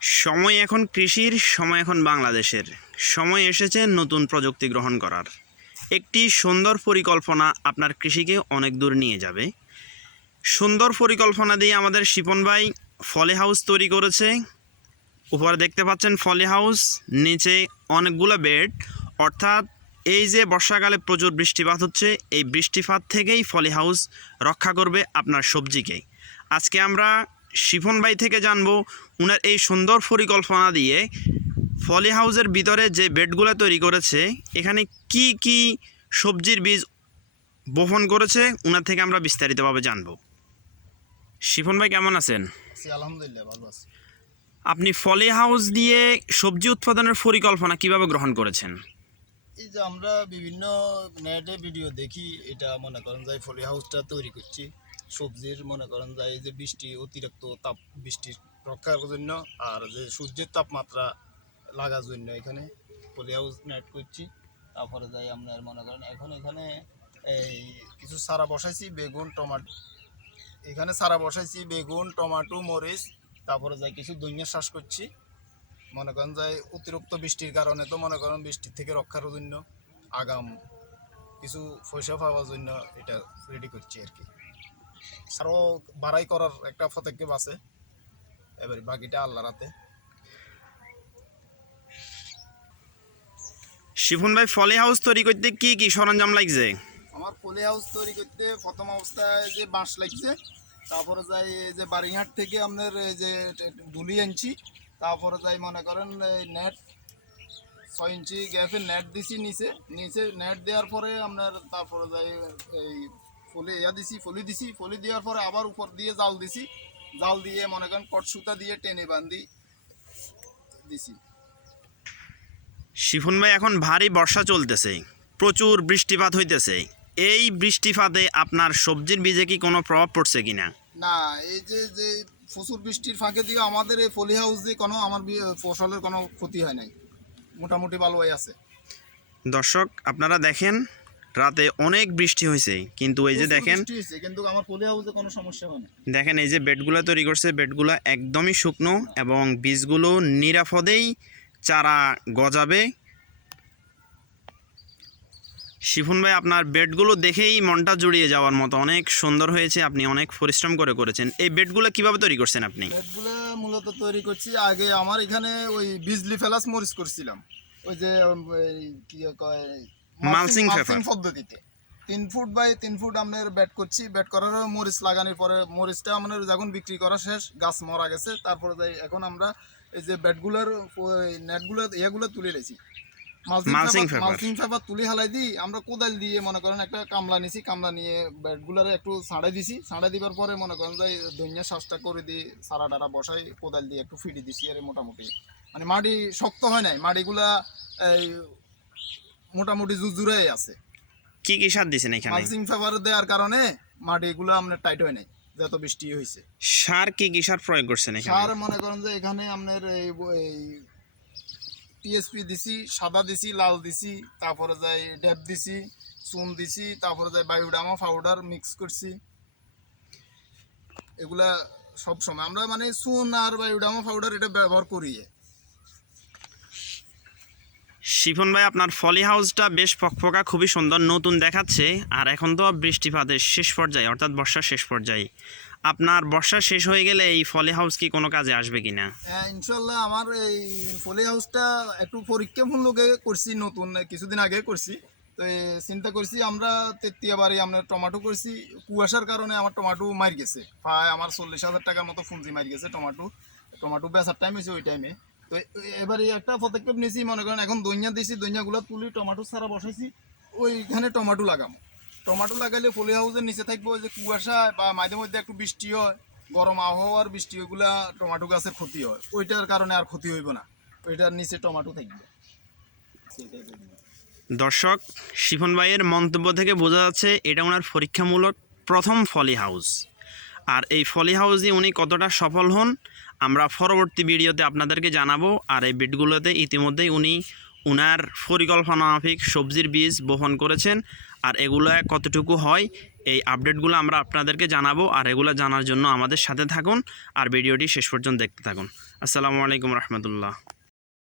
সময় এখন কৃষির, সময় এখন বাংলাদেশের। সময় এসেছে নতুন প্রযুক্তি গ্রহণ করার। একটি সুন্দর পরিকল্পনা আপনার কৃষিকে অনেক দূর নিয়ে যাবে। সুন্দর পরিকল্পনা দিয়ে আমাদের শিপন ভাই ফলে হাউস তৈরি করেছে। উপরে দেখতে পাচ্ছেন ফলে হাউস, নিচে অনেকগুলো বেড। অর্থাৎ এই যে বর্ষাকালে প্রচুর বৃষ্টিপাত হচ্ছে, এই বৃষ্টিপাত থেকেই ফলে হাউস রক্ষা করবে আপনার সবজিকে। আজকে আমরা শিফন ভাই থেকে জানব উনার এই সুন্দর পরিকল্পনা দিয়ে ফলি হাউসের ভিতরে যে বেডগুলো তৈরি করেছে এখানে কি কি সবজির বীজ বপন করেছে উনার থেকে আমরা বিস্তারিতভাবে জানব। শিফন ভাই কেমন আছেন? আলহামদুলিল্লাহ ভালো আছি। আপনি ফলি হাউস দিয়ে সবজি উৎপাদনের পরিকল্পনা কীভাবে গ্রহণ করেছেন? এই যে আমরা বিভিন্ন নেটে ভিডিও দেখি এটা মনে করেন যে ফলি হাউসটা তৈরি করছি। সবজির, মনে করেন যাই যে বৃষ্টি, অতিরিক্ত তাপ বৃষ্টির রক্ষার জন্য আর যে সূর্যের তাপমাত্রা লাগার জন্য এখানে ফলি হাউস নেট করছি। তারপরে যাই আপনার মনে করেন এখন এখানে এই কিছু সারা বসাইছি, বেগুন, টমাটো এখানে সারা বসাইছি, বেগুন, টমাটো, মরিচ, তারপরে যাই কিছু দৈন্যের শ্বাস করছি। মনে করেন যে অতিরিক্ত বৃষ্টির কারণে তো মনে করেন বৃষ্টির থেকে রক্ষার জন্য আগাম কিছু পয়সা পাওয়ার জন্য এটা রেডি করছি আর কি। আরও বাড়াই করার একটা পদক্ষেপ আছে। এবার বাকিটা আল্লাহ রাতে শিফন ভাই ফলি হাউস তৈরি করতে কি কি সরঞ্জাম লাগছে? আমার পলি হাউস তৈরি করতে প্রথম অবস্থায় যে বাঁশ লাগছে তারপরে যাই এই যে বারিঘাট থেকে আপনার এই যে দুলি আনছি তারপরে যাই মনে করেন এই নেট ছয় ইঞ্চি গ্যাপের নেট দিছি নিচে নিচে নেট দেওয়ার পরে আপনার তারপরে যাই এই ফলি ইয়া দিছি ফলি দিছি ফলি দেওয়ার পরে আবার উপর দিয়ে জাল দিছি। জাল দিয়ে মনে করেন কট সুতা দিয়ে টেনে বান্ধি দিছি। শিফুন ভাই এখন ভারী বর্ষা চলতেছে। প্রচুর বৃষ্টিপাত হইতেছে। এই বৃষ্টিপাতে আপনার সবজির বীজে কি কোনো প্রভাব পড়ছে কিনা? না এই যে যে প্রচুর বৃষ্টির ফাঁকে দিয়ে আমাদের এই ফলি হাউস দিয়ে কোনো আমার ফসলের কোনো ক্ষতি হয় নাই। মোটামুটি ভালোই আছে। দর্শক আপনারা দেখেন রাতে অনেক বৃষ্টি হয়েছে। কিন্তু এই যে দেখেন কিন্তু আমার পলি হাউসে কোনো সমস্যা হয় না। দেখেন এই যে বেডগুলো তৈরি করছে বেডগুলো একদমই শুকনো এবং বীজগুলো নিরাপদেই চারা গজাবে। শিফুন ভাই আপনার বেডগুলো দেখেই মনটা জুড়িয়ে যাওয়ার মতো। অনেক সুন্দর হয়েছে আপনি অনেক পরিশ্রম করে করেছেন। এই বেডগুলো কীভাবে তৈরি করছেন আপনি? বেডগুলো মূলত তৈরি করছি আগে আমার এখানে ওই বিজলি ফেলাস মরিচ করছিলাম। ওই যে কি কয় Paper. পদ্ধতিতে। তিন ফুট বাই তিন ফুট আপনার ব্যাট করছি। ব্যাট করার পরে মরিচ লাগানোর পরে মরিচটা আমাদের যখন বিক্রি করা শেষ গাছ মরা গেছে তারপরে যাই এখন আমরা এই যে ব্যাটগুলোর নেটগুলো ইয়েগুলো তুলে রেছি. পেপার তুলে হালাই দিই আমরা কোদাল দিয়ে মনে করেন একটা কামলা নিছি কামলা নিয়ে ব্যাটগুলারে একটু ছাড়াই দিছি। ছাড়াই দিবার পরে মনে করেন যে ধনিয়া শ্বাসটা করে দিই সারা টারা বসাই কোদাল দিয়ে একটু ফিটি দিছি আর মোটামুটি। মানে মাটি শক্ত হয় নাই মাটিগুলা এই মোটামুটি জুজুরাই আছে। কি কি সার দিয়েছেন এখানে? মালচিং পেপার দেওয়ার কারণে মাটি মাটিগুলো আপনার টাইট হয় নাই যত বৃষ্টি হয়েছে সার কি কি সার প্রয়োগ করছেন এখানে? সার মনে করেন যে এখানে আপনার এই টিএসপি দিছি সাদা দিছি লাল দিছি তারপরে যাই ড্যাপ দিছি চুন দিছি তারপরে যাই বায়োডামা পাউডার মিক্স করছি। এগুলা সব সময়। আমরা মানে চুন আর বায়োডামা পাউডার এটা ব্যবহার করি। শিফন ভাই আপনার ফলি হাউসটা বেশ ফকফকা খুবই সুন্দর নতুন দেখাচ্ছে। আর এখন তো বৃষ্টিপাতের শেষ পর্যায়ে অর্থাৎ বর্ষার শেষ পর্যায়ে। আপনার বর্ষা শেষ হয়ে গেলে এই ফলি হাউস কি কোনো কাজে আসবে কিনা? হ্যাঁ, ইনশাল্লাহ আমার এই ফলি হাউসটা একটু পরীক্ষামূলক করছি নতুন কিছুদিন আগে করছি। তো চিন্তা করছি আমরা তেতিয়াবারে আমরা টমাটো করছি। কুয়াশার কারণে আমার টমাটো মার গেছে। প্রায় আমার চল্লিশ হাজার টাকার মতো ফুঞ্জি মার গেছে টমাটো। টমাটো বেচার টাইম হয়েছে ওই টাইমে তো এবারে একটা পদক্ষেপ নিয়েছি, মনে করেন এখন দইয়া দিছি দইয়াগুলো তুলি টমাটো ছাড়া বসাইছি, ওইখানে টমাটো লাগামো টমাটো লাগাইলে ফলি হাউসের নিচে থাকব যে কুয়াশা বা মাঝে মধ্যে একটু বৃষ্টি হয়, গরম আবহাওয়ার বৃষ্টি, ওইগুলা টমাটো গাছের ক্ষতি হয়। ওইটার কারণে আর ক্ষতি হইব না, ওইটার নিচে টমাটো থাকবে। দর্শক, শিফন ভাইয়ের মন্তব্য থেকে বোঝা যাচ্ছে এটা ওনার পরীক্ষামূলক প্রথম ফলি হাউস। আর এই ফলি হাউসে উনি কতটা সফল হন, আমরা পরবর্তী ভিডিওতে আপনাদেরকে জানাব। আর এই বিটগুলোতে ইতিমধ্যেই উনি উনার পরিকল্পনা মাফিক সবজির বীজ বহন করেছেন। আর এগুলো কতটুকু হয়, এই আপডেটগুলো আমরা আপনাদেরকে জানাব। আর এগুলো জানার জন্য আমাদের সাথে থাকুন। আর ভিডিওটি শেষ পর্যন্ত দেখতে থাকুন। আসসালামু আলাইকুম রহমতুল্লাহ।